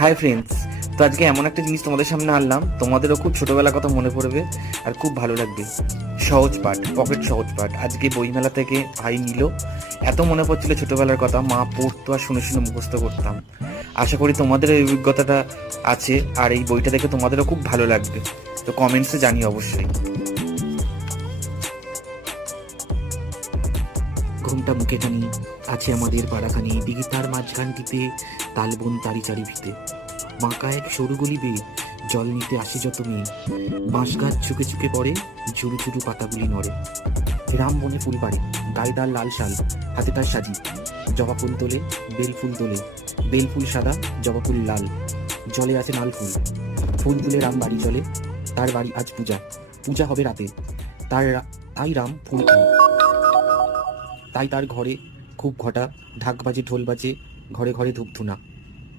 Hi friends, তো আজকে এমন একটা জিনিস তোমাদের সামনে আনলাম, তোমাদেরও খুব ছোটবেলার কথা মনে পড়বে আর খুব ভালো লাগবে। সহজ পাঠ, পকেট সহজ পাঠ আজকে বইমেলা থেকে ভাই নিল। এত মনে পড়ছিল ছোটবেলার কথা, মা পড়তো আর শুনে শুনে মুখস্থ করতাম। আশা করি তোমাদের এই অভিজ্ঞতাটা আছে আর এই বইটা দেখে তোমাদেরও খুব ভালো লাগবে। তো কমেন্টসে জানিও অবশ্যই। ঘুমটা মুখে টানি, আছে আমাদের পাড়াখানি, দিঘিতার মাঝখানটিতে তালবন তারি চারি ভিতে, বাঁকা এক সরু গলি বেয়ে জল নিতে আসে যত মেয়ে, বাঁশ গাছ ঝুঁকে ঝুঁকে পড়ে, ঝুরু ঝুরু পাতাগুলি নড়ে। রাম বনে ফুল পাড়ে, গায়ে তার লাল শাল, হাতে তার সাজি, জবা ফুল তোলে, বেল ফুল তোলে, বেল ফুল সাদা, জবা ফুল লাল, জলে আছে নাল ফুল, ফুল তুলে রাম বাড়ি চলে, তার বাড়ি আজ পূজা, পূজা হবে রাতে, তাই রাম ফুল আনে, তাই তার ঘরে খুব ঘটা, ঢাক বাজে ঢোল বাজে, ঘরে ঘরে ধূপ ধুনা।